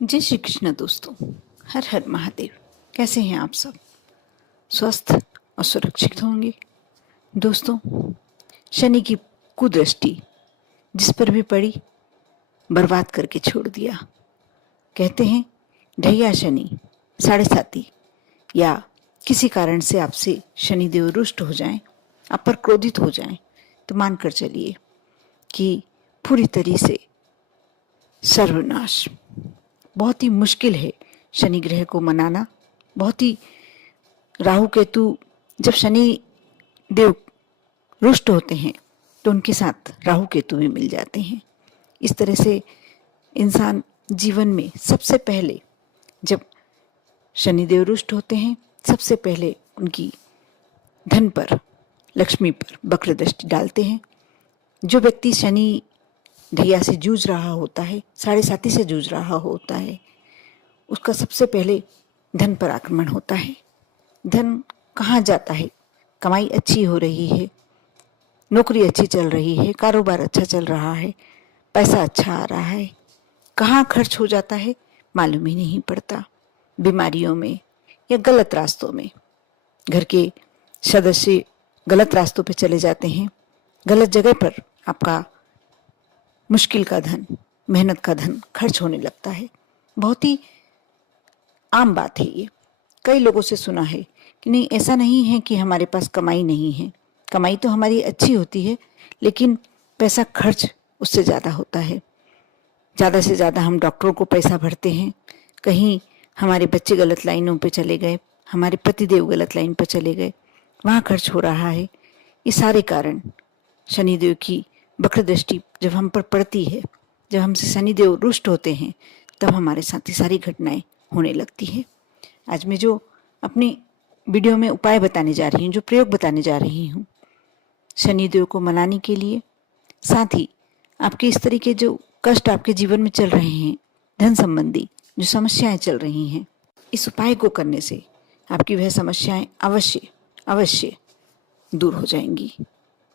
जय श्री कृष्ण दोस्तों। हर हर महादेव। कैसे हैं आप सब? स्वस्थ और सुरक्षित होंगे। दोस्तों, शनि की कुदृष्टि जिस पर भी पड़ी बर्बाद करके छोड़ दिया। कहते हैं ढैया शनि, साढ़े साती, या किसी कारण से आपसे शनिदेव रुष्ट हो जाएं, आप पर क्रोधित हो जाएं, तो मानकर चलिए कि पूरी तरह से सर्वनाश। बहुत ही मुश्किल है शनि ग्रह को मनाना। बहुत ही राहु केतु, जब शनि देव रुष्ट होते हैं तो उनके साथ राहु केतु भी मिल जाते हैं। इस तरह से इंसान जीवन में सबसे पहले जब शनिदेव रुष्ट होते हैं, सबसे पहले उनकी धन पर, लक्ष्मी पर वक्र दृष्टि डालते हैं। जो व्यक्ति शनि ढैया से जूझ रहा होता है, साढ़े साती से जूझ रहा होता है, उसका सबसे पहले धन पर आक्रमण होता है। धन कहाँ जाता है? कमाई अच्छी हो रही है, नौकरी अच्छी चल रही है, कारोबार अच्छा चल रहा है, पैसा अच्छा आ रहा है, कहाँ खर्च हो जाता है मालूम ही नहीं पड़ता। बीमारियों में या गलत रास्तों में। घर के सदस्य गलत रास्तों पे चले जाते हैं, गलत जगह पर आपका मुश्किल का धन, मेहनत का धन खर्च होने लगता है। बहुत ही आम बात है ये। कई लोगों से सुना है कि नहीं, ऐसा नहीं है कि हमारे पास कमाई नहीं है, कमाई तो हमारी अच्छी होती है, लेकिन पैसा खर्च उससे ज़्यादा होता है। ज़्यादा से ज़्यादा हम डॉक्टरों को पैसा भरते हैं, कहीं हमारे बच्चे गलत लाइनों पे चले गए, हमारे पतिदेव गलत लाइन पर चले गए, वहाँ खर्च हो रहा है। ये सारे कारण शनिदेव की वक्र दृष्टि जब हम पर पड़ती है, जब हमसे शनिदेव रुष्ट होते हैं, तब हमारे साथ ये सारी घटनाएं होने लगती है। आज मैं जो अपनी वीडियो में उपाय बताने जा रही हूँ, जो प्रयोग बताने जा रही हूँ शनिदेव को मनाने के लिए, साथ ही आपके इस तरीके जो कष्ट आपके जीवन में चल रहे हैं, धन संबंधी जो समस्याएं चल रही हैं, इस उपाय को करने से आपकी वह समस्याएं अवश्य अवश्य दूर हो जाएंगी।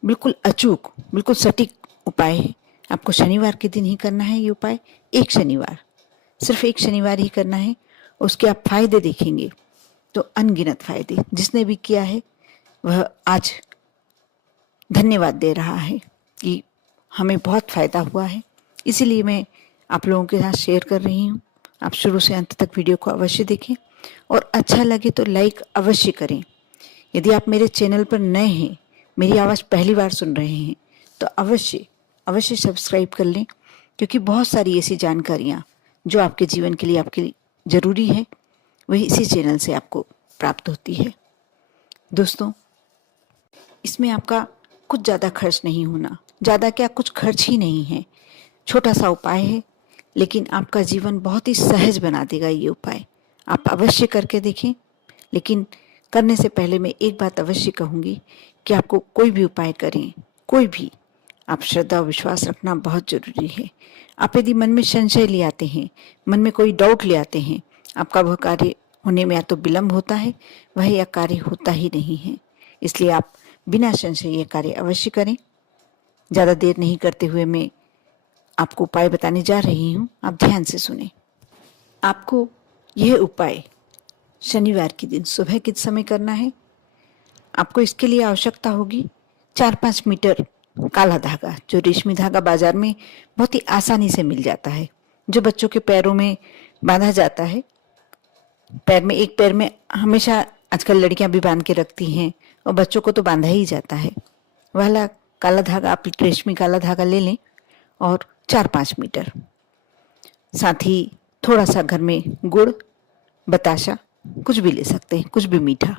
बिल्कुल अचूक, बिल्कुल सटीक उपाय है। आपको शनिवार के दिन ही करना है ये उपाय। एक शनिवार, सिर्फ एक शनिवार ही करना है। उसके आप फायदे देखेंगे तो अनगिनत फायदे। जिसने भी किया है वह आज धन्यवाद दे रहा है कि हमें बहुत फायदा हुआ है। इसीलिए मैं आप लोगों के साथ शेयर कर रही हूँ। आप शुरू से अंत तक वीडियो को अवश्य देखें और अच्छा लगे तो लाइक अवश्य करें। यदि आप मेरे चैनल पर नए हैं, मेरी आवाज़ पहली बार सुन रहे हैं, तो अवश्य अवश्य सब्सक्राइब कर लें, क्योंकि बहुत सारी ऐसी जानकारियाँ जो आपके जीवन के लिए आपके ज़रूरी है, वही इसी चैनल से आपको प्राप्त होती है। दोस्तों, इसमें आपका कुछ ज़्यादा खर्च नहीं होना, ज़्यादा क्या, कुछ खर्च ही नहीं है। छोटा सा उपाय है, लेकिन आपका जीवन बहुत ही सहज बना देगा ये उपाय। आप अवश्य करके देखें। लेकिन करने से पहले मैं एक बात अवश्य कहूँगी कि आपको कोई भी उपाय करें, कोई भी, आप श्रद्धा और विश्वास रखना बहुत जरूरी है। आप यदि मन में संशय ले आते हैं, मन में कोई डाउट ले आते हैं, आपका वह कार्य होने में या तो विलंब होता है, वह यह कार्य होता ही नहीं है। इसलिए आप बिना संशय यह कार्य अवश्य करें। ज़्यादा देर नहीं करते हुए मैं आपको उपाय बताने जा रही हूँ, आप ध्यान से सुने। आपको यह उपाय शनिवार के दिन सुबह किस समय करना है? आपको इसके लिए आवश्यकता होगी 4-5 मीटर काला धागा, जो रेशमी धागा बाजार में बहुत ही आसानी से मिल जाता है, जो बच्चों के पैरों में बांधा जाता है। पैर में, एक पैर में हमेशा आजकल लड़कियां भी बांध के रखती हैं, और बच्चों को तो बांधा ही जाता है। वाला काला धागा, आप रेशमी काला धागा ले लें और 4-5 मीटर। साथ ही थोड़ा सा घर में गुड़, बताशा, कुछ भी ले सकते हैं, कुछ भी मीठा,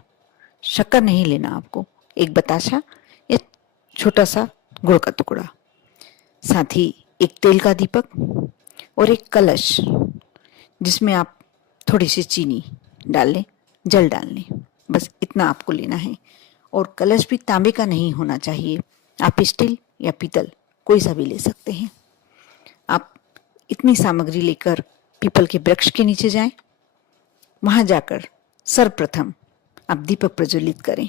शक्कर नहीं लेना आपको। एक बताशा या छोटा सा गुड़ का टुकड़ा, साथ ही एक तेल का दीपक और एक कलश, जिसमें आप थोड़ी सी चीनी डाल लें, जल डाल लें। बस इतना आपको लेना है। और कलश भी तांबे का नहीं होना चाहिए, आप स्टील या पीतल कोई सा भी ले सकते हैं। आप इतनी सामग्री लेकर पीपल के वृक्ष के नीचे जाएं। वहां जाकर सर्वप्रथम आप दीपक प्रज्वलित करें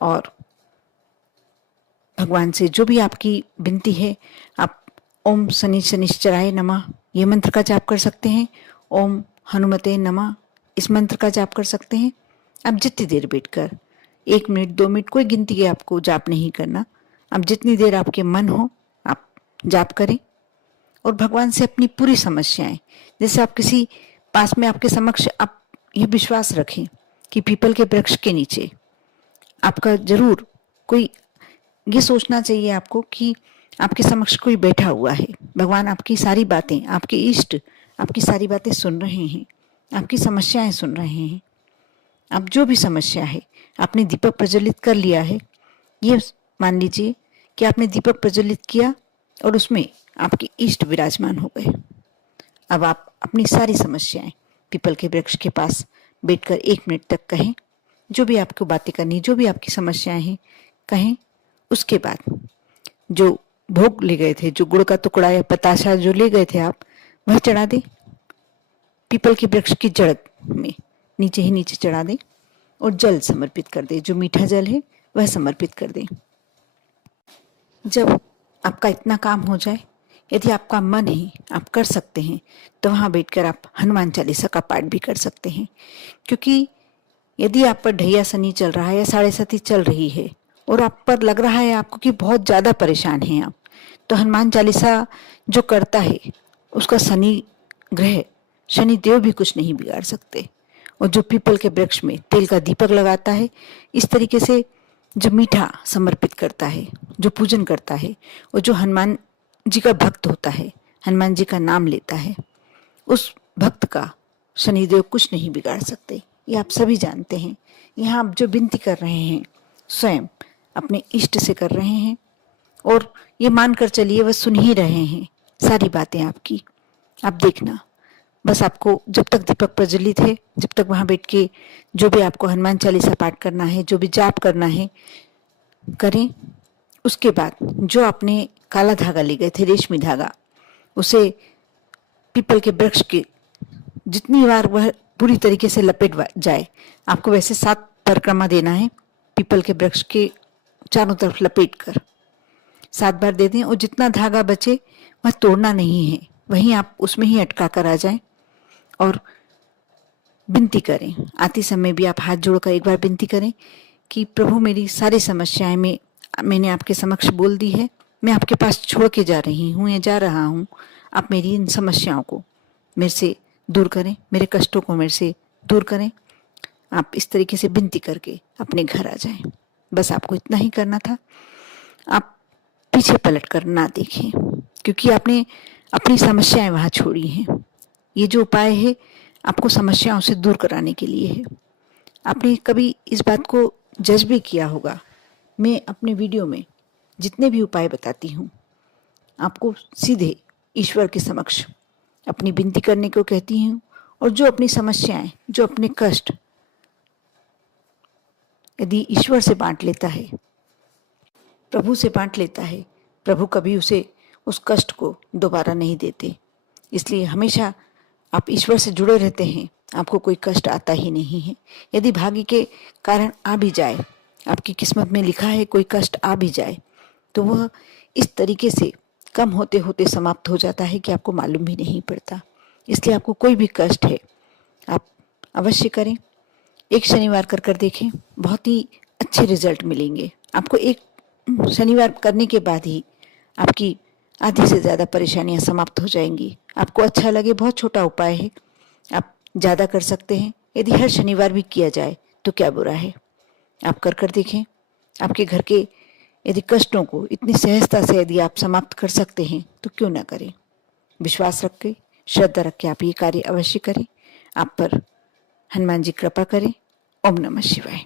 और भगवान से जो भी आपकी विनती है, आप ओम शनि शनिश्चराय नमः ये मंत्र का जाप कर सकते हैं। ओम हनुमते नमः, इस मंत्र का जाप कर सकते हैं। आप जितनी देर बैठकर, 1 मिनट 2 मिनट, कोई गिनती के आपको जाप नहीं करना। आप जितनी देर आपके मन हो आप जाप करें और भगवान से अपनी पूरी समस्याएं, जैसे आप किसी पास में आपके समक्ष, आप ये विश्वास रखें कि पीपल के वृक्ष के नीचे आपका जरूर कोई, ये सोचना चाहिए आपको कि आपके समक्ष कोई बैठा हुआ है। भगवान आपकी सारी बातें, आपके इष्ट आपकी सारी बातें सुन रहे हैं, आपकी समस्याएं सुन रहे हैं। आप जो भी समस्या है, आपने दीपक प्रज्वलित कर लिया है, ये मान लीजिए कि आपने दीपक प्रज्वलित किया और उसमें आपके इष्ट विराजमान हो गए। अब आप अपनी सारी समस्याएं पीपल के वृक्ष के पास बैठकर 1 मिनट तक कहें, जो भी आपको बातें करनी, जो भी आपकी समस्याएं हैं कहें। उसके बाद जो भोग ले गए थे, जो गुड़ का टुकड़ा या पताशा जो ले गए थे आप, वह चढ़ा दें पीपल के वृक्ष की जड़ में, नीचे ही नीचे चढ़ा दें और जल समर्पित कर दें, जो मीठा जल है वह समर्पित कर दें। जब आपका इतना काम हो जाए, यदि आपका मन है, आप कर सकते हैं, तो वहाँ बैठकर आप हनुमान चालीसा का पाठ भी कर सकते हैं। क्योंकि यदि आप पर ढैया शनि चल रहा है या साढ़े साथी चल रही है और आप पर लग रहा है आपको कि बहुत ज़्यादा परेशान हैं आप, तो हनुमान चालीसा जो करता है उसका शनि ग्रह, शनि देव भी कुछ नहीं बिगाड़ सकते। और जो पीपल के वृक्ष में तेल का दीपक लगाता है, इस तरीके से जो मीठा समर्पित करता है, जो पूजन करता है, और जो हनुमान जी का भक्त होता है, हनुमान जी का नाम लेता है, उस भक्त का शनिदेव कुछ नहीं बिगाड़ सकते। ये आप सभी जानते हैं। यहाँ आप जो विनती कर रहे हैं स्वयं अपने इष्ट से कर रहे हैं और ये मानकर चलिए वह सुन ही रहे हैं सारी बातें आपकी। आप देखना, बस आपको जब तक दीपक प्रज्वलित है, जब तक वहां बैठ के जो भी आपको हनुमान चालीसा पाठ करना है, जो भी जाप करना है करें। उसके बाद जो आपने काला धागा ले गए थे, रेशमी धागा, उसे पीपल के वृक्ष के जितनी बार वह पूरी तरीके से लपेट जाए, आपको वैसे 7 परिक्रमा देना है, पीपल के वृक्ष के चारों तरफ लपेट कर 7 बार दे दें। और जितना धागा बचे वह तोड़ना नहीं है, वहीं आप उसमें ही अटका कर आ जाएं और विनती करें। आते समय भी आप हाथ जोड़कर एक बार विनती करें कि प्रभु मेरी सारी समस्याएं मैंने आपके समक्ष बोल दी है, मैं आपके पास छोड़ के जा रही हूँ या जा रहा हूँ। आप मेरी इन समस्याओं को मेरे से दूर करें, मेरे कष्टों को मेरे से दूर करें। आप इस तरीके से विनती करके अपने घर आ जाएं। बस आपको इतना ही करना था। आप पीछे पलट कर ना देखें, क्योंकि आपने अपनी समस्याएं वहां छोड़ी हैं। ये जो उपाय है आपको समस्याओं से दूर कराने के लिए है। आपने कभी इस बात को जज भी किया होगा, मैं अपने वीडियो में जितने भी उपाय बताती हूँ आपको सीधे ईश्वर के समक्ष अपनी विनती करने को कहती हूँ। और जो अपनी समस्याएं, जो अपने कष्ट यदि ईश्वर से बांट लेता है, प्रभु से बांट लेता है, प्रभु कभी उसे उस कष्ट को दोबारा नहीं देते। इसलिए हमेशा आप ईश्वर से जुड़े रहते हैं, आपको कोई कष्ट आता ही नहीं है। यदि भाग्य के कारण आ भी जाए, आपकी किस्मत में लिखा है कोई कष्ट आ भी जाए, तो वह इस तरीके से कम होते होते समाप्त हो जाता है कि आपको मालूम भी नहीं पड़ता। इसलिए आपको कोई भी कष्ट है आप अवश्य करें, एक शनिवार कर देखें, बहुत ही अच्छे रिजल्ट मिलेंगे आपको। एक शनिवार करने के बाद ही आपकी आधी से ज़्यादा परेशानियां समाप्त हो जाएंगी। आपको अच्छा लगे, बहुत छोटा उपाय है, आप ज़्यादा कर सकते हैं। यदि हर शनिवार भी किया जाए तो क्या बुरा है, आप कर देखें। आपके घर के यदि कष्टों को इतनी सहजता से यदि आप समाप्त कर सकते हैं तो क्यों ना करें। विश्वास रख के, श्रद्धा रख के आप ये कार्य अवश्य करें। आप पर हनुमान जी कृपा करें। ओम नमः शिवाय।